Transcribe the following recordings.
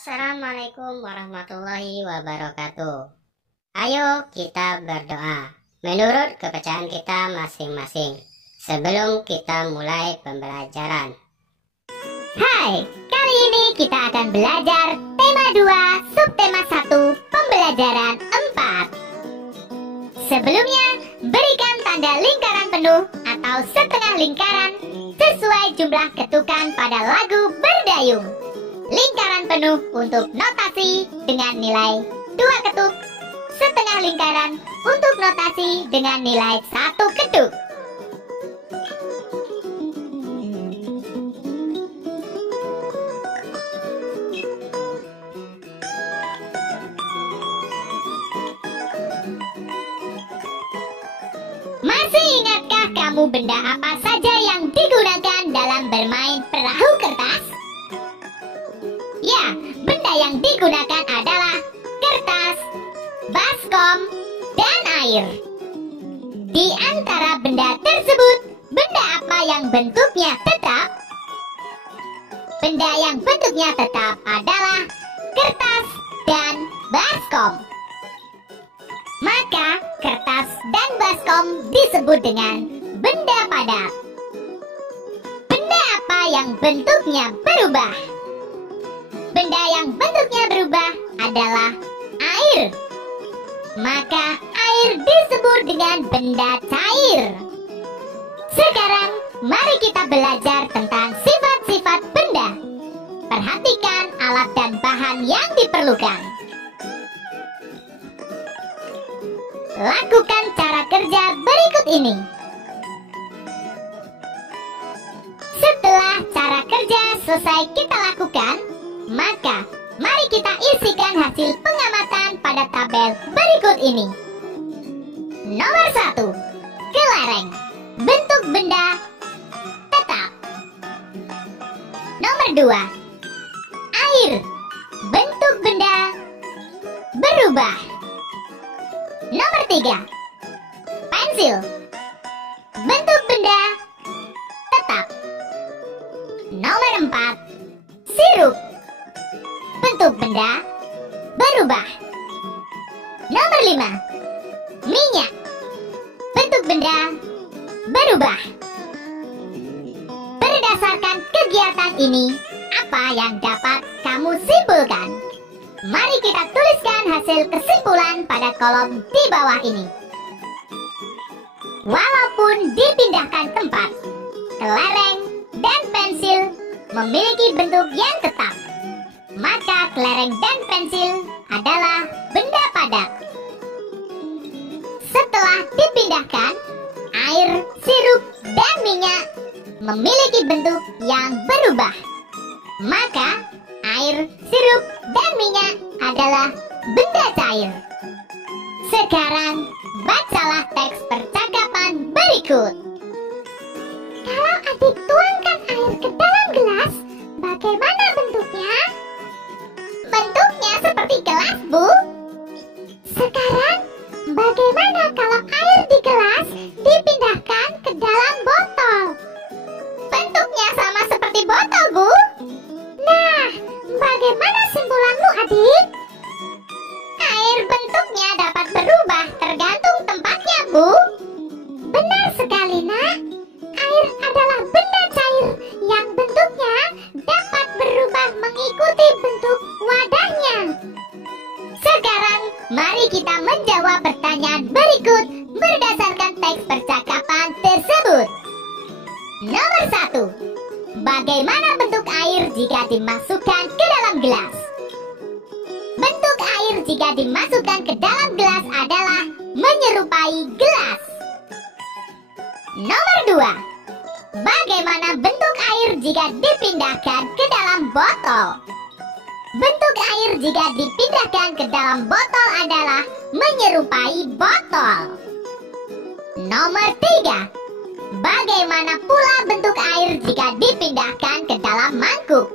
Assalamualaikum warahmatullahi wabarakatuh. Ayo kita berdoa menurut kepercayaan kita masing-masing sebelum kita mulai pembelajaran. Hai, kali ini kita akan belajar tema 2, subtema 1, pembelajaran 4. Sebelumnya, berikan tanda lingkaran penuh atau setengah lingkaran sesuai jumlah ketukan pada lagu Berdayung. Lingkaran penuh untuk notasi dengan nilai 2 ketuk, setengah lingkaran untuk notasi dengan nilai 1 ketuk. Masih ingatkah kamu benda apa saja yang digunakan dalam bermain perahu kertas? Ya, benda yang digunakan adalah kertas, baskom, dan air. Di antara benda tersebut, benda apa yang bentuknya tetap? Benda yang bentuknya tetap adalah kertas dan baskom. Maka, kertas dan baskom disebut dengan benda padat. Benda apa yang bentuknya berubah? Benda yang bentuknya berubah adalah air. Maka air disebut dengan benda cair. Sekarang mari kita belajar tentang sifat-sifat benda. Perhatikan alat dan bahan yang diperlukan. Lakukan cara kerja berikut ini. Setelah cara kerja selesai kita lakukan, maka mari kita isikan hasil pengamatan pada tabel berikut ini. Nomor 1, kelereng, bentuk benda tetap. Nomor 2, air, bentuk benda berubah. Nomor 3, pensil, bentuk benda tetap. Nomor 4, sirup, bentuk benda berubah. Nomor 5, minyak, bentuk benda berubah. Berdasarkan kegiatan ini, apa yang dapat kamu simpulkan? Mari kita tuliskan hasil kesimpulan pada kolom di bawah ini. Walaupun dipindahkan tempat, kelereng dan pensil memiliki bentuk yang tetap. Maka kelereng dan pensil adalah benda padat. Setelah dipindahkan, air, sirup, dan minyak memiliki bentuk yang berubah. Maka air, sirup, dan minyak adalah benda cair. Sekarang bacalah teks percakapan berikut. Kalau adik tuangkan air ke dalam gelas, bagaimana bentuknya? Bentuknya seperti gelas, Bu. Sekarang, bagaimana kalau air di gelas dipindahkan ke dalam botol? Bentuknya sama seperti botol, Bu. Nah, bagaimana simpulanmu, adik? Air bentuknya dapat berubah tergantung tempatnya, Bu. Benar sekali, Nak. Air adalah benda cair yang bentuknya dapat berubah mengikuti bentuk wadahnya. Sekarang, mari kita menjawab pertanyaan berikut berdasarkan teks percakapan tersebut. Nomor 1. Bagaimana bentuk air jika dimasukkan ke dalam gelas? Bentuk air jika dimasukkan ke dalam gelas adalah menyerupai gelas. Nomor 2. Bagaimana bentuk air jika dipindahkan ke dalam botol? Bentuk air jika dipindahkan ke dalam botol adalah menyerupai botol. Nomor 3. Bagaimana pula bentuk air jika dipindahkan ke dalam mangkuk?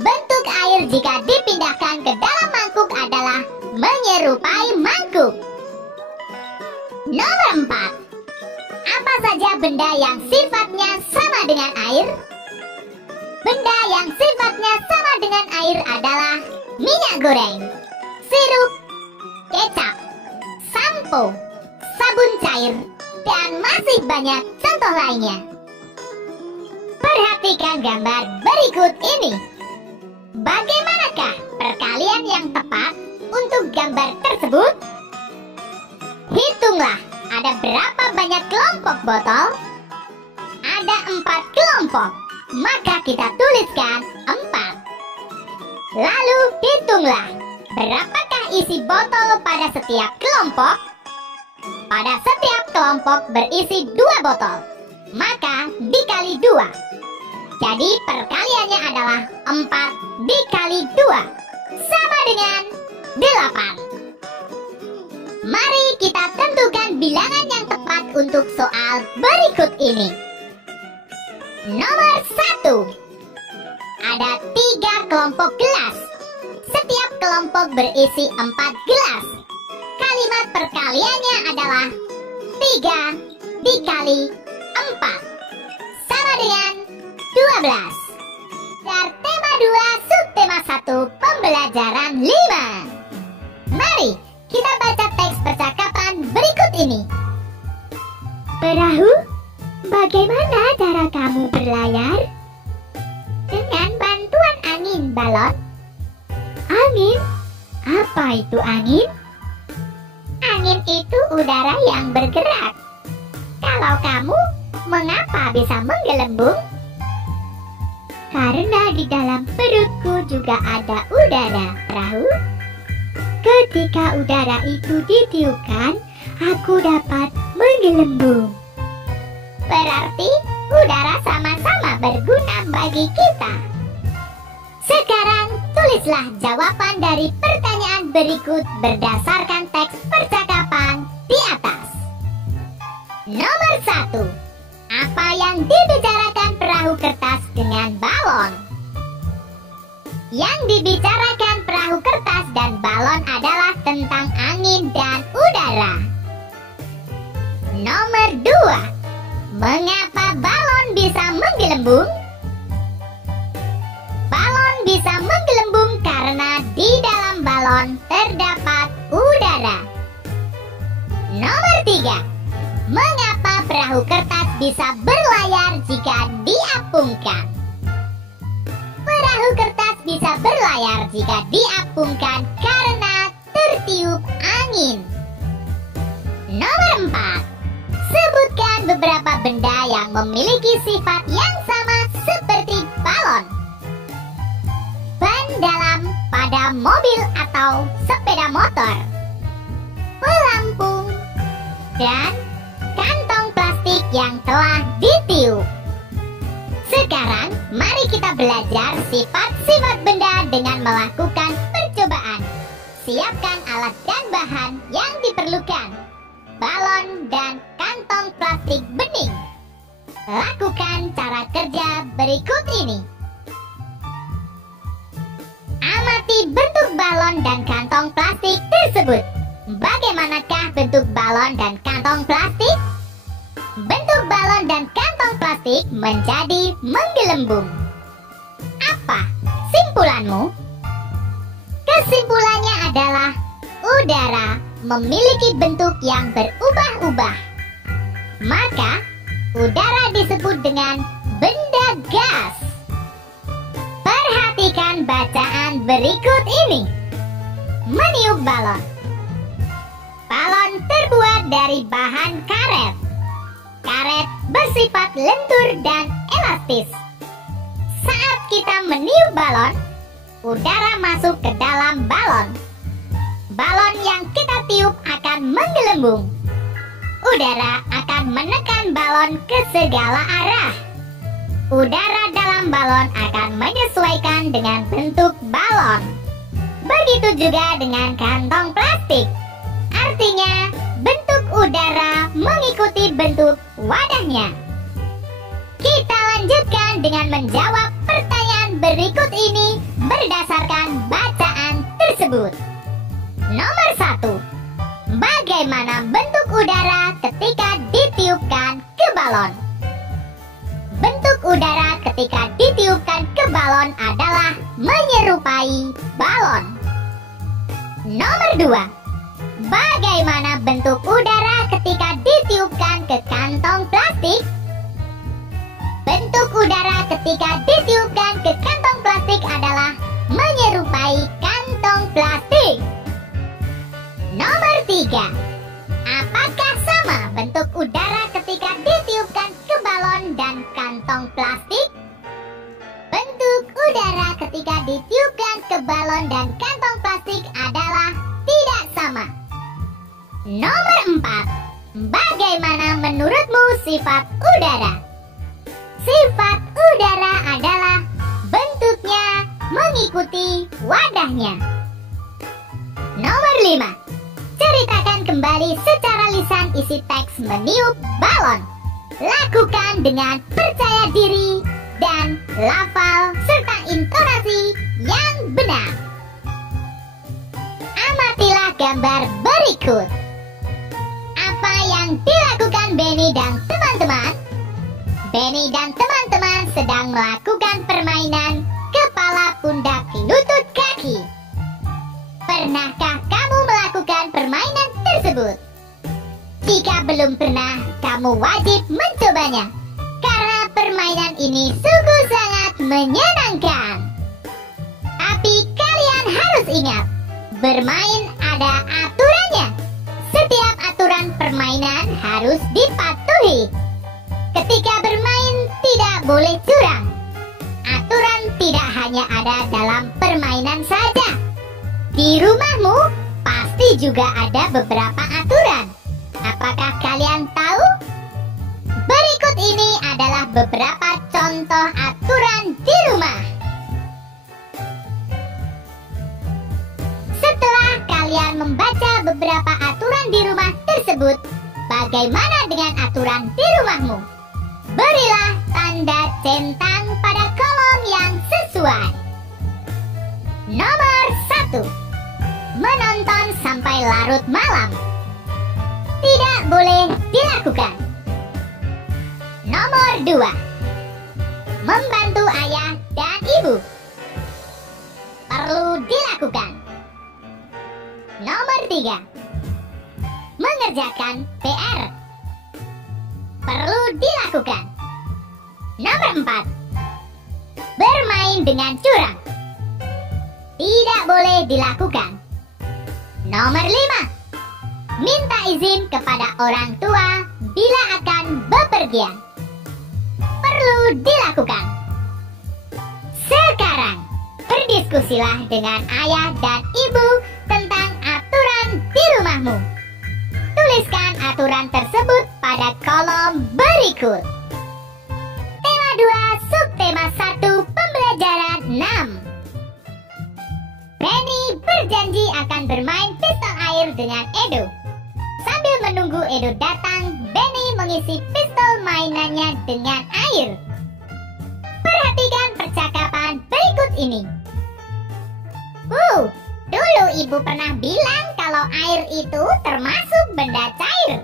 Bentuk air jika dipindahkan ke dalam mangkuk adalah menyerupai mangkuk. Nomor 4. Apa saja benda yang sifatnya sama dengan air? Benda yang sifatnya sama dengan air adalah minyak goreng, sirup, kecap, sampo, sabun cair, dan masih banyak contoh lainnya. Perhatikan gambar berikut ini. Bagaimanakah perkalian yang tepat untuk gambar tersebut? Hitunglah, ada berapa banyak kelompok botol? Ada 4 kelompok, maka kita tuliskan 4. Lalu hitunglah, berapakah isi botol pada setiap kelompok? Pada setiap kelompok berisi 2 botol, maka dikali 2. Jadi perkaliannya adalah 4 dikali 2 sama dengan 8. Mari kita tentukan bilangan yang tepat untuk soal berikut ini. Nomor 1. Ada 3 kelompok gelas. Setiap kelompok berisi 4 gelas. Kalimat perkaliannya adalah 3 dikali 4 sama dengan 12. Dasar tema 2 subtema 1 pembelajaran 5. Mari kita baca teks percakapan berikut ini. Perahu, bagaimana cara kamu berlayar? Dengan bantuan angin balon. Angin? Apa itu angin? Angin itu udara yang bergerak. Kalau kamu, mengapa bisa menggelembung? Karena di dalam perutku juga ada udara, perahu. Ketika udara itu ditiupkan, aku dapat menggelembung. Berarti udara sama-sama berguna bagi kita. Sekarang tulislah jawaban dari pertanyaan berikut berdasarkan teks percakapan di atas. Nomor 1. Apa yang dibicarakan perahu kertas dengan balon? Yang dibicarakan perahu kertas dan balon adalah tentang angin dan udara. Nomor 2. Mengapa balon bisa menggelembung? Balon bisa menggelembung karena di dalam balon terdapat udara. Nomor 3. Mengapa perahu kertas bisa berlayar jika diapungkan? Perahu kertas bisa berlayar jika diapungkan karena tertiup angin. Nomor 4. Sebutkan beberapa benda yang memiliki sifat yang sama seperti balon. Ban dalam pada mobil atau sepeda motor, pelampung, dan kantong plastik yang telah ditiup. Sekarang, mari kita belajar sifat-sifat benda dengan melakukan percobaan. Siapkan alat dan bahan yang diperlukan. Balon dan kantong plastik bening. Lakukan cara kerja berikut ini. Amati bentuk balon dan kantong plastik tersebut. Bagaimanakah bentuk balon dan kantong plastik? Bentuk balon dan kantong plastik menjadi menggelembung. Apa simpulanmu? Kesimpulannya adalah udara memiliki bentuk yang berubah-ubah. Maka, udara disebut dengan benda gas. Perhatikan bacaan berikut ini. Meniup balon. Balon terbuat dari bahan karet. Karet bersifat lentur dan elastis. Saat kita meniup balon, udara masuk ke dalam balon. Balon yang kita tiup akan menggelembung. Udara akan menekan balon ke segala arah. Udara dalam balon akan menyesuaikan dengan bentuk balon. Begitu juga dengan kantong plastik. Artinya, bentuk udara mengikuti bentuk wadahnya. Kita lanjutkan dengan menjawab pertanyaan berikut ini berdasarkan bacaan tersebut. Nomor 1. Bagaimana bentuk udara ketika ditiupkan ke balon? Bentuk udara ketika ditiupkan ke ke balon adalah menyerupai balon. Nomor 2. Bagaimana bentuk udara ketika ditiupkan ke kantong plastik? Bentuk udara ketika ditiupkan ke kantong plastik adalah menyerupai kantong plastik. Nomor 3. Apakah sama bentuk udara ketika ditiupkan ke balon dan kantong plastik? Bentuk udara ketika ditiupkan ke balon dan kantong plastik adalah tidak sama. Nomor 4. Bagaimana menurutmu sifat udara? Sifat udara adalah bentuknya mengikuti wadahnya. Nomor 5. Ceritakan kembali secara lisan isi teks meniup balon. Lakukan dengan percaya diri dan lafal serta intonasi yang benar. Amatilah gambar berikut. Apa yang dilakukan Benny dan teman-teman? Benny dan teman-teman sedang melakukan permainan kepala, pundak, lutut, kaki. Pernahkah kamu melakukan permainan tersebut? Jika belum pernah, kamu wajib mencobanya, karena permainan ini sungguh sangat menyenangkan. Tapi kalian harus ingat, bermain ada aturannya. Setiap aturan permainan harus dipatuhi. Ketika bermain tidak boleh curang. Aturan tidak hanya ada dalam permainan saja. Di rumahmu pasti juga ada beberapa aturan. Apakah kalian tahu? Berikut ini adalah beberapa contoh aturan di rumah. Setelah kalian membaca beberapa aturan di rumah tersebut, bagaimana dengan aturan di rumahmu? Berilah tanda centang pada kolom yang sesuai. Nomor 1. Menonton sampai larut malam. Tidak boleh dilakukan. Nomor 2. Membantu ayah dan ibu. Perlu dilakukan. Nomor 3. Mengerjakan PR. Perlu dilakukan. Nomor 4. Bermain dengan curang. Tidak boleh dilakukan. Nomor 5. Minta izin kepada orang tua bila akan bepergian. Perlu dilakukan. Sekarang, berdiskusilah dengan ayah dan ibu tentang aturan di rumahmu. Tuliskan aturan tersebut pada kolom berikut. Tema 2, subtema 1, pembelajaran 6. Benny berjanji akan bermain pistol air dengan Edo. Sambil menunggu Edo datang, Benny mengisi pistol mainannya dengan air. Perhatikan percakapan berikut ini. Dulu ibu pernah bilang kalau air itu termasuk benda cair.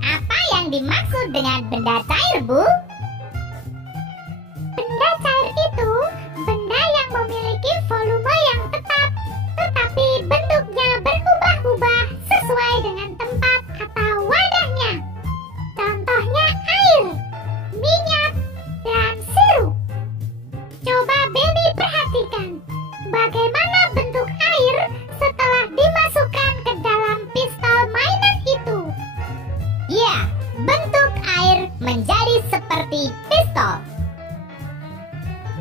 Apa yang dimaksud dengan benda cair, Bu? Benda cair itu benda yang memiliki volume yang tetap, tetapi bentuknya berubah-ubah sesuai dengan tempat atau wadahnya. Contohnya air, minyak, dan sirup. Coba Benny perhatikan bagaimana bentuk air setelah dimasukkan ke dalam pistol mainan itu. Ya, bentuk air menjadi seperti pistol.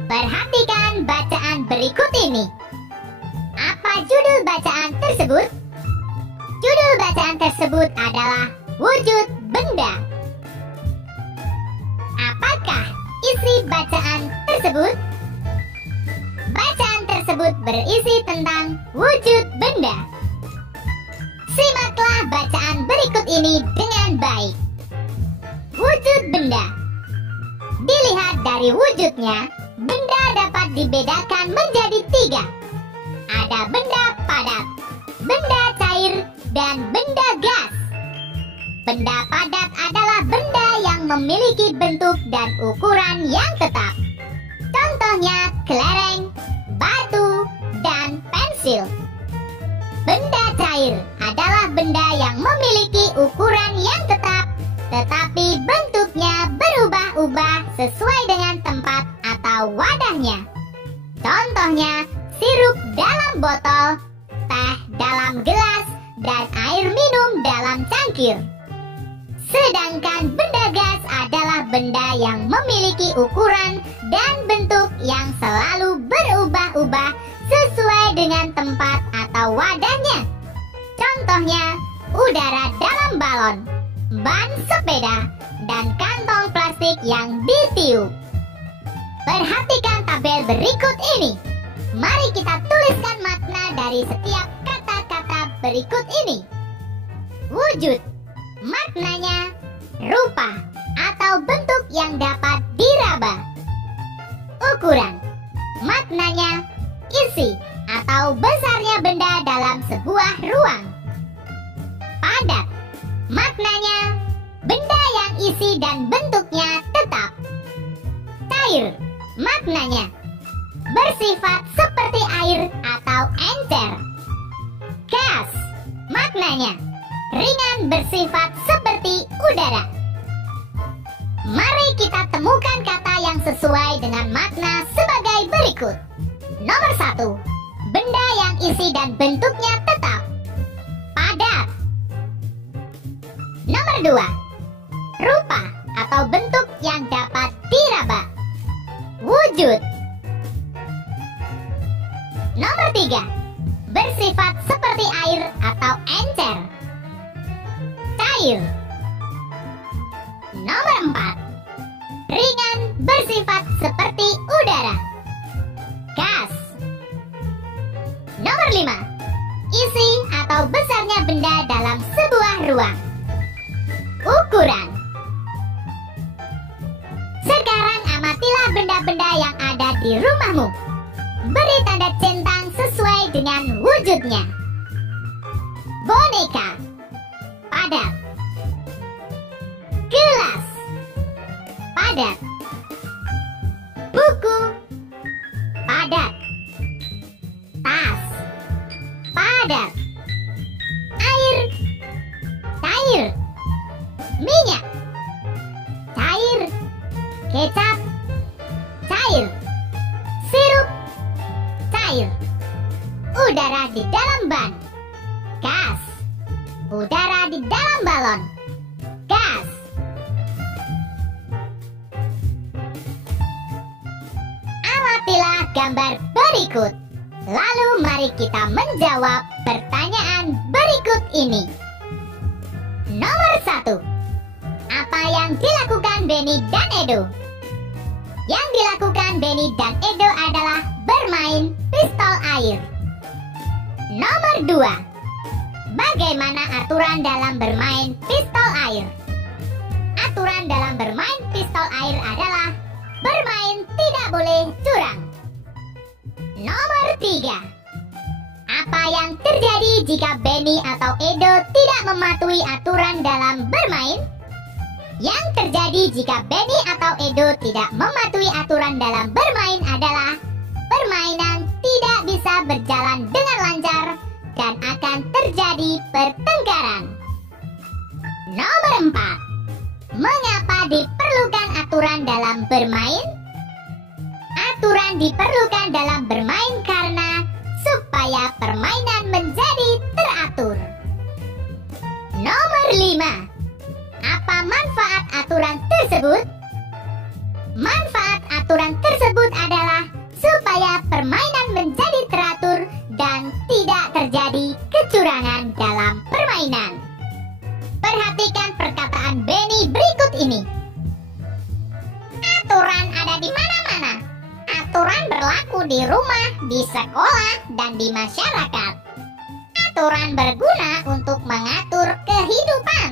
Perhatikan bacaan berikut ini. Apa judul bacaan tersebut? Judul bacaan tersebut adalah wujud benda. Apakah isi bacaan tersebut? Bacaan tersebut berisi tentang wujud benda. Simaklah bacaan berikut ini dengan baik. Wujud benda. Dilihat dari wujudnya, benda dapat dibedakan menjadi 3. Ada benda padat, benda cair, dan benda gas. Benda padat adalah benda yang memiliki bentuk dan ukuran yang tetap. Contohnya kelereng, batu, dan pensil. Benda cair adalah benda yang memiliki ukuran yang tetap, tetapi bentuknya berubah-ubah sesuai dengan tempat atau wadahnya. Contohnya, sirup dalam botol, teh dalam gelas, dan air minum dalam cangkir. Sedangkan benda gas adalah benda yang memiliki ukuran dan bentuk yang selalu berubah-ubah sesuai dengan tempat atau wadahnya. Contohnya, udara dalam balon, ban sepeda, dan kantong plastik yang ditiup. Perhatikan tabel berikut ini. Mari kita tuliskan makna dari setiap kata-kata berikut ini. Wujud, maknanya rupa atau bentuk yang dapat diraba. Ukuran, maknanya isi atau besarnya benda dalam sebuah ruang. Padat, maknanya benda yang isi dan bentuknya tetap. Cair, maknanya bersifat seperti air atau encer. Gas, maknanya ringan bersifat seperti udara. Mari kita temukan kata yang sesuai dengan makna sebagai berikut. Nomor 1, benda yang isi dan bentuknya tetap. Padat. Nomor 2, rupa atau bentuk yang dapat diraba. Wujud. Nomor 3, bersifat seperti air atau encer. Cair. Nomor 4, ringan bersifat seperti udara. Gas. Nomor 5, isi atau besarnya benda dalam sebuah ruang. Ukuran. Sekarang amatilah benda-benda yang ada di rumahmu. Beri tanda centang sesuai dengan wujudnya. Boneka, padat. Gelas, padat. Buku, padat. Tas, padat. Air, cair. Minyak, cair. Kecap, cair. Sirup, cair. Udara di dalam ban. Gas. Udara di dalam balon. Gas. Amatilah gambar berikut. Lalu mari kita menjawab pertanyaan berikut ini. Nomor 1. Apa yang dilakukan Benny dan Edo? Yang dilakukan Benny dan Edo adalah bermain pistol air. Nomor 2. Bagaimana aturan dalam bermain pistol air? Aturan dalam bermain pistol air adalah bermain tidak boleh curang. Nomor 3. Apa yang terjadi jika Benny atau Edo tidak mematuhi aturan dalam bermain? Yang terjadi jika Benny atau Edo tidak mematuhi aturan dalam bermain adalah permainan tidak bisa berjalan dengan lancar dan akan terjadi pertengkaran. Nomor 4. Mengapa diperlukan aturan dalam bermain? Aturan diperlukan dalam bermain karena supaya permainan menjadi teratur. Nomor 5. Apa manfaat aturan tersebut? Manfaat aturan tersebut adalah supaya permainan menjadi teratur dan tidak terjadi kecurangan dalam permainan. Perhatikan perkataan Benny berikut ini. Aturan ada di mana-mana. Aturan berlaku di rumah, di sekolah, dan di masyarakat. Aturan berguna untuk mengatur kehidupan.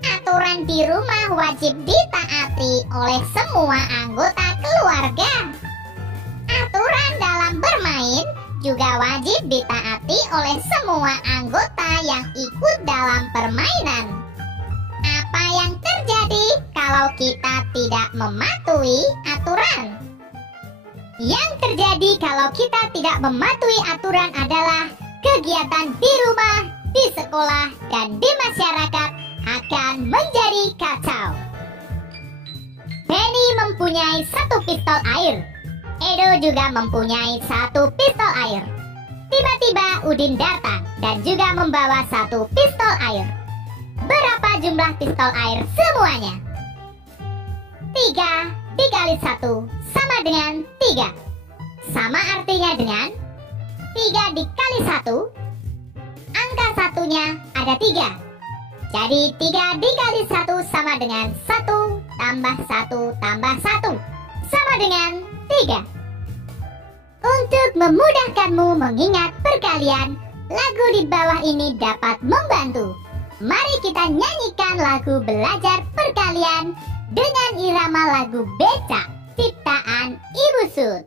Aturan di rumah wajib ditaati oleh semua anggota keluarga. Aturan dalam bermain juga wajib ditaati oleh semua anggota yang ikut dalam permainan. Apa yang terjadi kalau kita tidak mematuhi aturan? Yang terjadi kalau kita tidak mematuhi aturan adalah kegiatan di rumah, di sekolah, dan di masyarakat akan menjadi kacau. Penny mempunyai 1 pistol air. Edo juga mempunyai 1 pistol air. Tiba-tiba Udin datang dan juga membawa 1 pistol air. Berapa jumlah pistol air semuanya? 3 dikali 1 sama dengan 3. Sama artinya dengan 3 dikali 1. Angka satunya ada 3. Jadi 3 dikali 1 sama dengan 1 tambah 1 tambah 1 sama dengan 3. Untuk memudahkanmu mengingat perkalian, lagu di bawah ini dapat membantu. Mari kita nyanyikan lagu belajar perkalian dengan irama lagu Becak ciptaan Ibu Sud.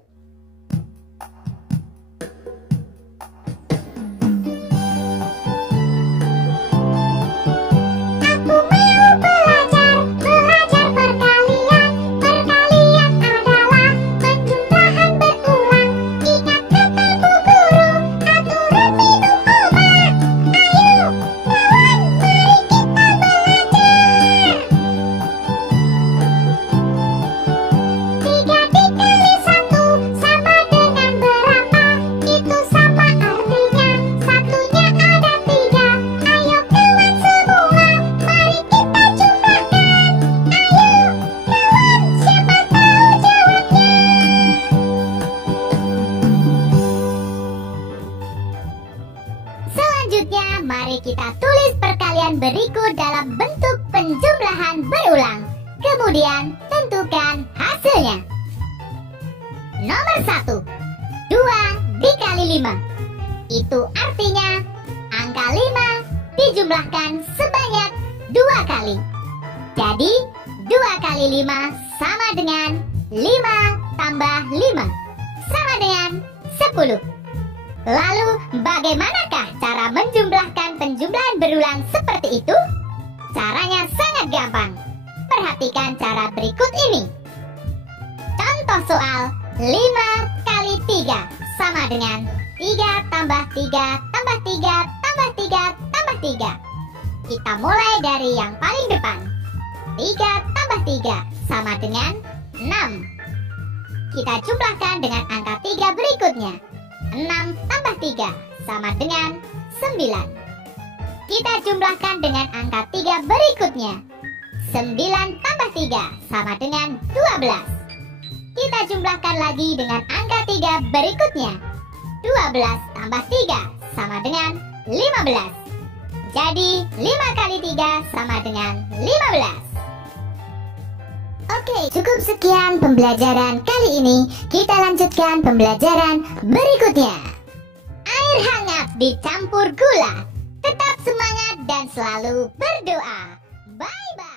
Selanjutnya, mari kita tulis perkalian berikut dalam bentuk penjumlahan berulang. Kemudian, tentukan hasilnya. Nomor 1, 2 dikali 5. Itu artinya, angka 5 dijumlahkan sebanyak 2 kali. Jadi, 2 kali 5 sama dengan 5 tambah 5 sama dengan 10. Lalu, bagaimanakah cara menjumlahkan penjumlahan berulang seperti itu? Caranya sangat gampang. Perhatikan cara berikut ini. Contoh soal 5 kali 3 sama dengan 3 tambah 3 tambah 3 tambah 3 tambah 3. Kita mulai dari yang paling depan. 3 tambah 3 sama dengan 6. Kita jumlahkan dengan angka 3 berikutnya. 6 tambah 3 sama dengan 9. Kita jumlahkan dengan angka 3 berikutnya. 9 tambah 3 sama dengan 12. Kita jumlahkan lagi dengan angka 3 berikutnya. 12 tambah 3 sama dengan 15. Jadi 5 kali 3 sama dengan 15. Oke, cukup sekian pembelajaran kali ini. Kita lanjutkan pembelajaran berikutnya. Air hangat dicampur gula. Tetap semangat dan selalu berdoa. Bye-bye.